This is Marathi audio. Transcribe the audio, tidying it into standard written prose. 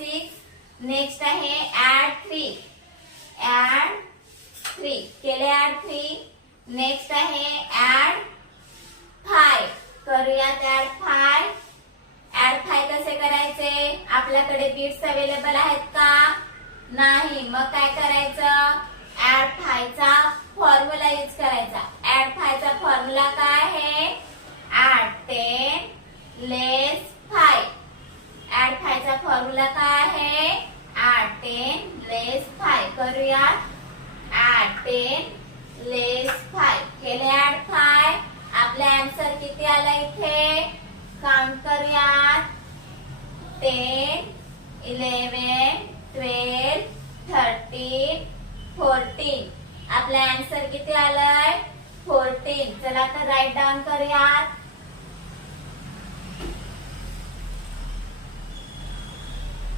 6 नेक्स्ट आहे ऍड 3 केले ऍड 3 नेक्स्ट आहे ऍड 5 करूयात ऍड 5 कसे करायचे आपल्याकडे बिट्स अवेलेबल आहेत का नाही मग काय करायचं ऍड 5 चा फॉर्म्युला यूज करायचा ऍड 5 चा फॉर्म्युला काय आहे ऍड 10 लेस 5 ऍड 5 चा फॉर्म्युला काय आहे ऍड 10 लेस 5 करूयात ऍड 10 लेस 5 केले ऍड 5 आपला आन्सर किती आला इथे काउंट करूयात 10 11 12 13 14 आपला आन्सर किती आलाय 14 चला तर राईट डाऊन करूयात